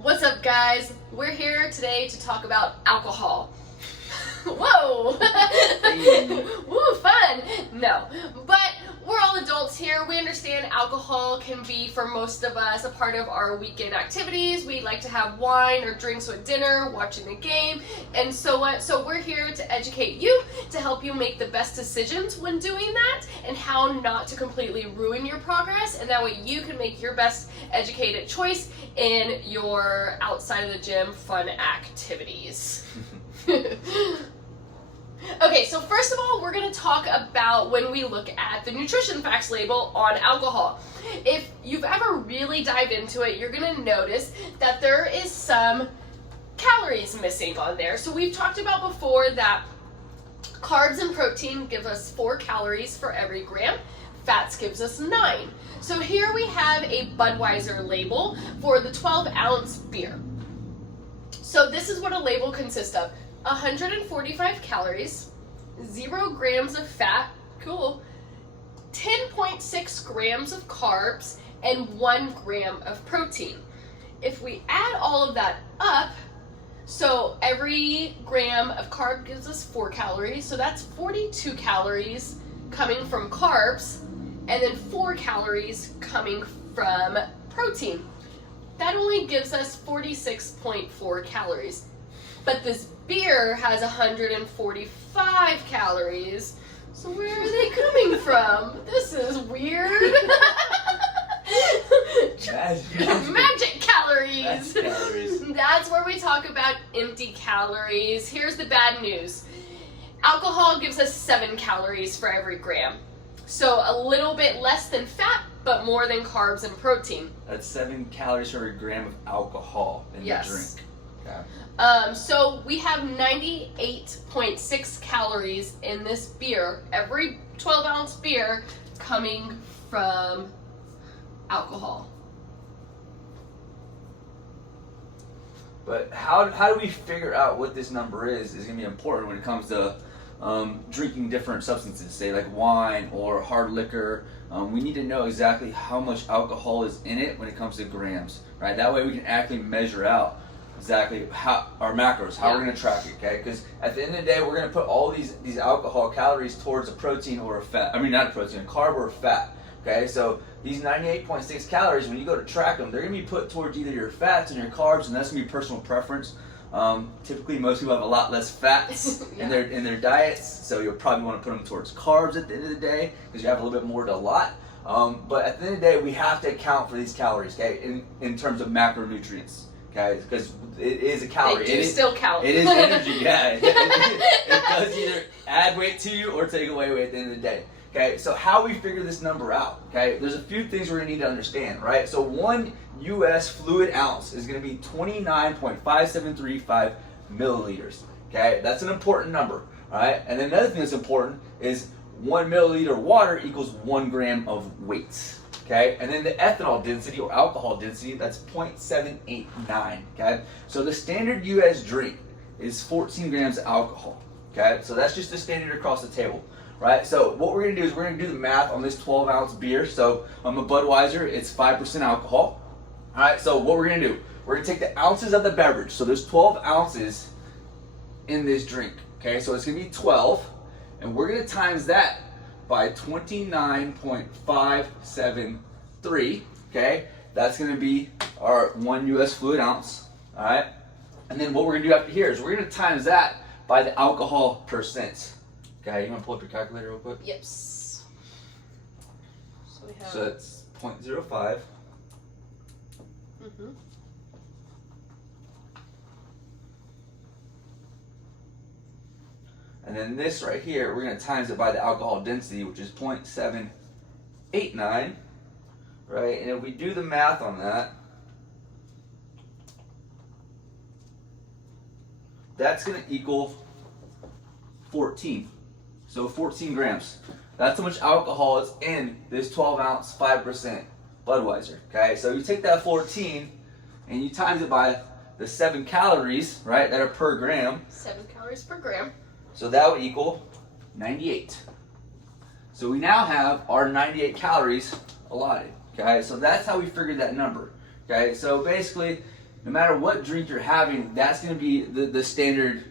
What's up, guys? We're here today to talk about alcohol. Whoa! Woo, fun! No, but we're all adults here. We understand alcohol can be, for most of us, a part of our weekend activities. We like to have wine or drinks with dinner, watching a game, and so on. So we're here to educate you, to help you make the best decisions when doing that, and how not to completely ruin your progress, and that way you can make your best educated choice in your outside of the gym fun activities. Okay, so first of all, we're going to talk about when we look at the nutrition facts label on alcohol. If you've ever really dived into it, you're going to notice that there is some calories missing on there. So we've talked about before that carbs and protein give us 4 calories for every gram. Fats gives us 9. So here we have a Budweiser label for the 12-ounce beer. So this is what a label consists of. 145 calories, 0 grams of fat, cool, 10.6 grams of carbs, and 1 gram of protein. If we add all of that up, so every gram of carb gives us 4 calories, so that's 42 calories coming from carbs, and then 4 calories coming from protein. That only gives us 46.4 calories. But this beer has 145 calories. So where are they coming from? This is weird. Magic calories. That's where we talk about empty calories. Here's the bad news. Alcohol gives us 7 calories for every gram. So a little bit less than fat, but more than carbs and protein. That's 7 calories for every gram of alcohol in the drink. Okay. So we have 98.6 calories in this beer, every 12-ounce beer, coming from alcohol. But how do we figure out what this number is going to be important when it comes to drinking different substances, say like wine or hard liquor. We need to know exactly how much alcohol is in it when it comes to grams, right? That way we can actually measure out exactly how our macros, how we're going to track it, okay? Because at the end of the day, we're going to put all these alcohol calories towards a protein or a fat. I mean, not a protein, a carb or a fat, okay? So these 98.6 calories, when you go to track them, they're going to be put towards either your fats and your carbs, and that's going to be personal preference. Typically, most people have a lot less fats in their diets, so you'll probably want to put them towards carbs at the end of the day because you have a little bit more to a lot. But at the end of the day, we have to account for these calories, okay, in terms of macronutrients. Okay, because it is a calorie. They do still count. It is energy, yeah. It does either add weight to you or take away weight at the end of the day. Okay, so how we figure this number out, okay, there's a few things we're going to need to understand, right? So 1 U.S. fluid ounce is going to be 29.5735 milliliters, okay? That's an important number, all right? And then another thing that's important is 1 milliliter water equals 1 gram of weight. Okay, and then the ethanol density or alcohol density, that's 0.789, okay? So the standard U.S. drink is 14 grams of alcohol, okay? So that's just the standard across the table, right? So what we're gonna do is we're gonna do the math on this 12-ounce beer. So on a Budweiser, it's 5% alcohol. All right, so what we're gonna do, we're gonna take the ounces of the beverage. So there's 12 ounces in this drink, okay? So it's gonna be 12, and we're gonna times that by 29.573, okay? That's gonna be our 1 U.S. fluid ounce, all right? And then what we're gonna do after here is we're gonna times that by the alcohol percent. Okay, you wanna pull up your calculator real quick? Yep. So we have. So that's 0.05. Mm-hmm. And then this right here, we're going to times it by the alcohol density, which is 0.789, right? And if we do the math on that, that's going to equal 14. So 14 grams. That's how much alcohol is in this 12-ounce 5% Budweiser, okay? So you take that 14 and you times it by the 7 calories, right, that are per gram. 7 calories per gram. So that would equal 98. So we now have our 98 calories allotted. Okay, so that's how we figured that number. Okay, so basically no matter what drink you're having, that's going to be the standard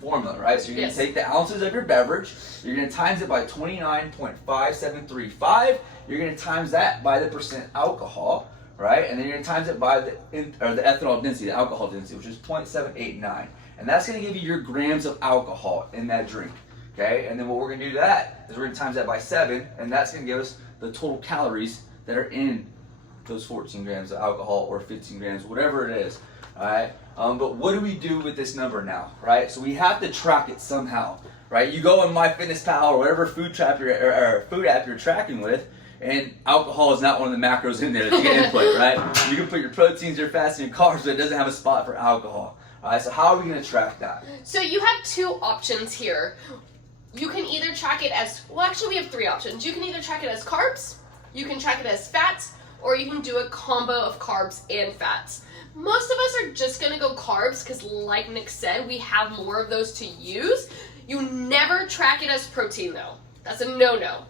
formula, right? So you're going to take the ounces of your beverage, you're going to times it by 29.5735, you're going to times that by the percent alcohol, right? And then you're going to times it by the ethanol density, the alcohol density, which is 0.789. And that's going to give you your grams of alcohol in that drink, okay? And then what we're going to do to that is we're going to times that by 7, and that's going to give us the total calories that are in those 14 grams of alcohol or 15 grams, whatever it is, all right? But what do we do with this number now, right? So we have to track it somehow, right? You go on MyFitnessPal or whatever food app you're tracking with, and alcohol is not one of the macros in there that you can input, right? You can put your proteins, your fats, and your carbs, but it doesn't have a spot for alcohol. All right, so how are we going to track that? So you have 2 options here. You can either track it as, well, actually we have 3 options. You can either track it as carbs, you can track it as fats, or you can do a combo of carbs and fats. Most of us are just going to go carbs because, like Nick said, we have more of those to use. You never track it as protein, though. That's a no-no.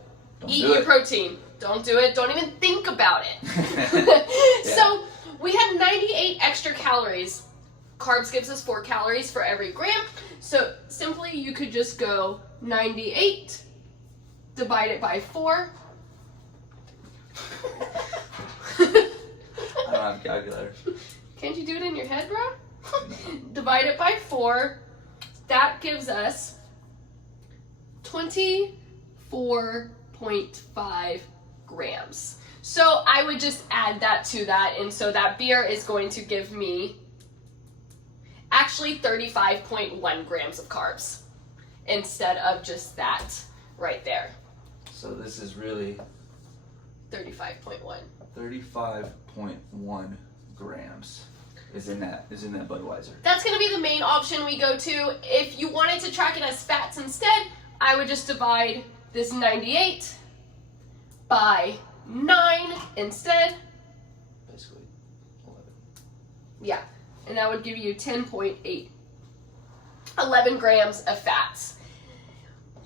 Eat your protein. Don't do it. Don't even think about it. Yeah. So we have 98 extra calories. Carbs gives us 4 calories for every gram. So simply you could just go 98, divide it by 4. I don't have a calculator. Can't you do it in your head, bro? Divide it by 4. That gives us 24.5 grams. So I would just add that to that, and so that beer is going to give me actually 35.1 grams of carbs instead of just that right there. So this is really 35.1. 35.1 grams is in that Budweiser. That's going to be the main option we go to. If you wanted to track it as fats instead, I would just divide this 98 by 9 instead. Basically 11. Yeah, and that would give you 10.8. 11 grams of fats.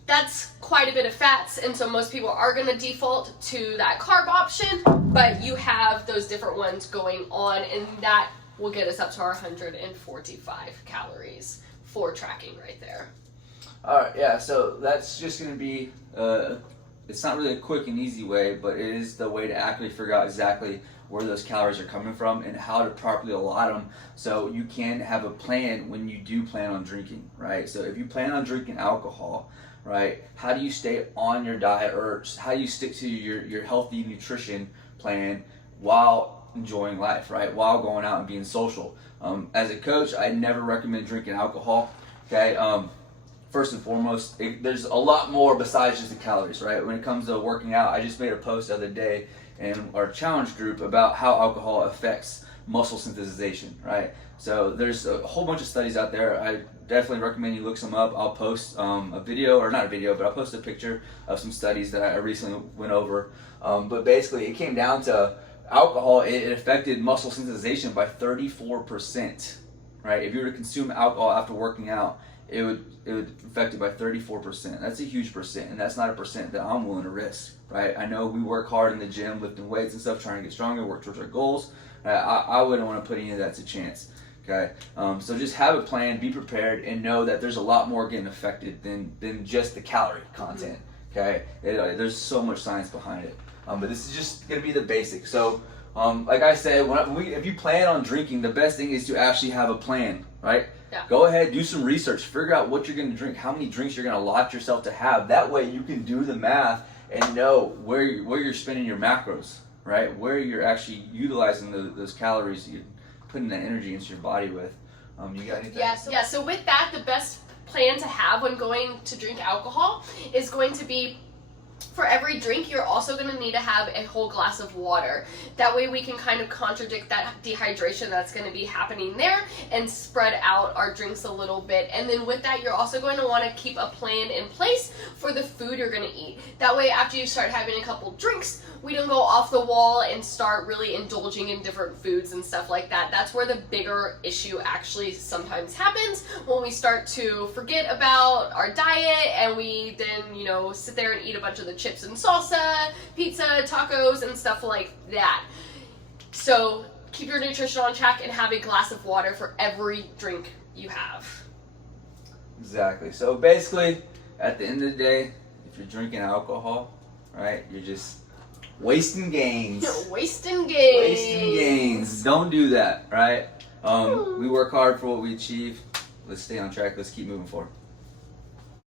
That's quite a bit of fats, and so most people are going to default to that carb option, but you have those different ones going on, and that will get us up to our 145 calories for tracking right there. All right, yeah, so that's just going to be, it's not really a quick and easy way, but it is the way to accurately figure out exactly where those calories are coming from and how to properly allot them so you can have a plan when you do plan on drinking, right? So if you plan on drinking alcohol, right, how do you stay on your diet, or how do you stick to your healthy nutrition plan while enjoying life, right, while going out and being social? As a coach, I never recommend drinking alcohol, okay? First and foremost, there's a lot more besides just the calories, right? When it comes to working out, I just made a post the other day in our challenge group about how alcohol affects muscle synthesization, right? So there's a whole bunch of studies out there. I definitely recommend you look some up. I'll post a video, or not a video, but I'll post a picture of some studies that I recently went over. But basically, it came down to alcohol. It affected muscle synthesization by 34%, right? If you were to consume alcohol after working out, it would affect it by 34%. That's a huge percent, and that's not a percent that I'm willing to risk, right? I know we work hard in the gym, lifting weights and stuff, trying to get stronger, work towards our goals. I wouldn't want to put any of that to chance, okay? So just have a plan, be prepared, and know that there's a lot more getting affected than just the calorie content, okay? There's so much science behind it. But this is just going to be the basics. So, like I said, if you plan on drinking, the best thing is to actually have a plan, right? Yeah. Go ahead, do some research, figure out what you're going to drink, how many drinks you're going to allot yourself to have. That way you can do the math and know where you're spending your macros, right? Where you're actually utilizing those calories you're putting that energy into your body with. You got anything? Yeah, so with that, the best plan to have when going to drink alcohol is going to be, for every drink, you're also going to need to have a whole glass of water. That way we can kind of contradict that dehydration that's going to be happening there and spread out our drinks a little bit. And then with that, you're also going to want to keep a plan in place for the food you're going to eat. That way, after you start having a couple drinks, we don't go off the wall and start really indulging in different foods and stuff like that. That's where the bigger issue actually sometimes happens, when we start to forget about our diet and we then, sit there and eat a bunch of the chips and salsa, pizza, tacos, and stuff like that. So keep your nutrition on track and have a glass of water for every drink you have. Exactly. So basically, at the end of the day, if you're drinking alcohol, right, you're just wasting gains. You're wasting gains. Wasting gains. Don't do that, right? We work hard for what we achieve. Let's stay on track. Let's keep moving forward.